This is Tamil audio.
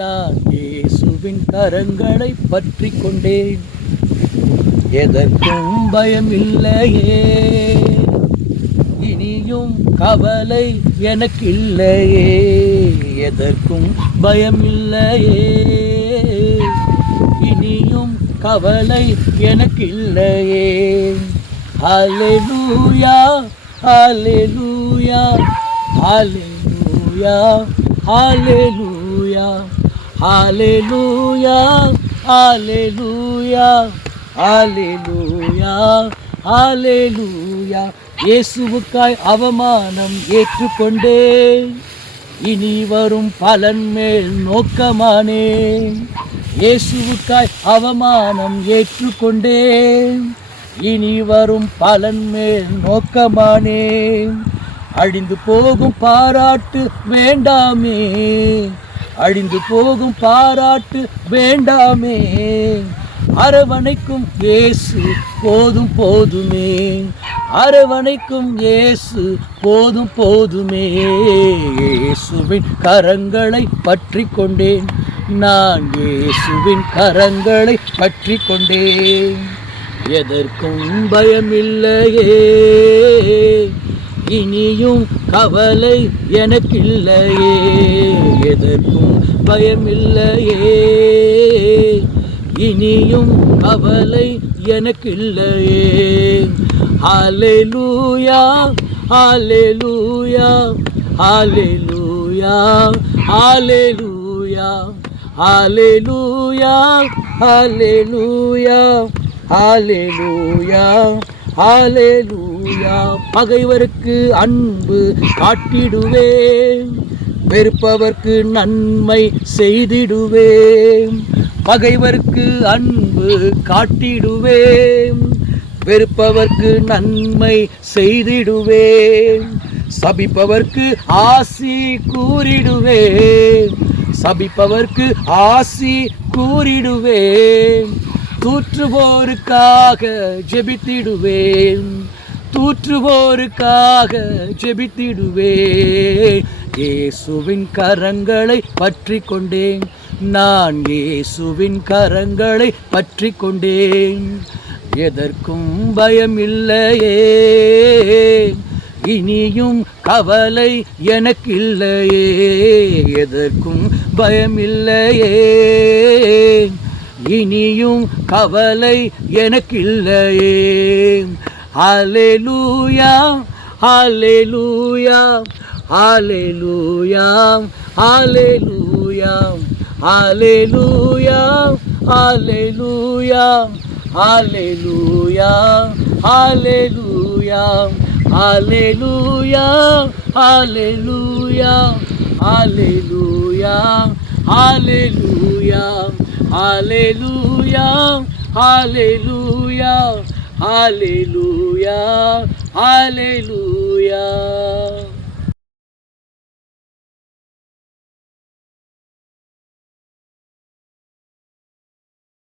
நான் இயேசுவின் கரங்களை பற்றி கொண்டேன். எதற்கும் பயம் இல்லையே, இனியும் கவலை எனக்கு இல்லையே. எதற்கும் பயம் இல்லையே, இனியும் கவலை எனக்கு இல்லையே. ஹல்லேலூயா ஹல்லேலூயா ஹல்லேலூயா ஹல்லேலூயா ஹல்லேலூயா ஹல்லேலூயா ஹல்லேலூயா ஹல்லேலூயா. இயேசுவுக்காய் அவமானம் ஏற்றுக்கொண்டேன், இனி வரும் பலன் மேல் நோக்கமானேன். இயேசுவுக்காய் அவமானம் ஏற்றுக்கொண்டேன், இனி வரும் பலன் மேல் நோக்கமானேன். அழிந்து போகும் பாராட்டு வேண்டாமே, அழிந்து போகும் பாராட்டு வேண்டாமே. அரவணைக்கும் இயேசு போதும் போதுமே, அரவணைக்கும் இயேசு போதும் போதுமே. இயேசுவின் கரங்களை பற்றி கொண்டேன், நான் இயேசுவின் கரங்களை பற்றி கொண்டேன். எதற்கும் பயமில்லையே, இனியும் கவலை எனக்கில்லையே. எதற்கும் பயமில்லையே, இனியும் கவலை எனக்கில்லையே. ஹல்லேலூயா ஹல்லேலூயா ஹல்லேலூயா ஹல்லேலூயா ஹல்லேலூயா ஹல்லேலூயா ஹல்லேலூயா ஹல்லேலூயா. பகைவருக்கு அன்பு காட்டிடுவேன், வெறுப்பவர்க்கு நன்மை செய்திடுவேன். பகைவர்க்கு அன்பு காட்டிடுவேன், வெறுப்பவர்க்கு நன்மை செய்திடுவேன். சபிப்பவர்க்கு ஆசி கூறிடுவேன், சபிப்பவர்க்கு ஆசி கூறிடுவேன். தூற்றுவோருக்காக ஜெபித்திடுவேன், தூற்றுவோருக்காக ஜெபித்திடுவேன். இயேசுவின் கரங்களை பற்றி கொண்டேன், நான் இயேசுவின் கரங்களை பற்றி கொண்டேன். எதற்கும் பயமில்லையே, இனியும் கவலை எனக்கில்லையே. எதற்கும் பயமில்லையே, இனியும் கவலை எனக்கில்லையே. ஹல்லேலூயா ஹல்லேலூயா ஹல்லேலூயா ஹல்லேலூயா ஹல்லேலூயா ஹல்லேலூயா ஹல்லேலூயா ஹல்லேலூயா ஹல்லேலூயா ஹல்லேலூயா ஹல்லேலூயா ஹல்லேலூயா ஹல்லேலூயா ஹல்லேலூயா ஹல்லேலூயா ஹல்லேலூயா.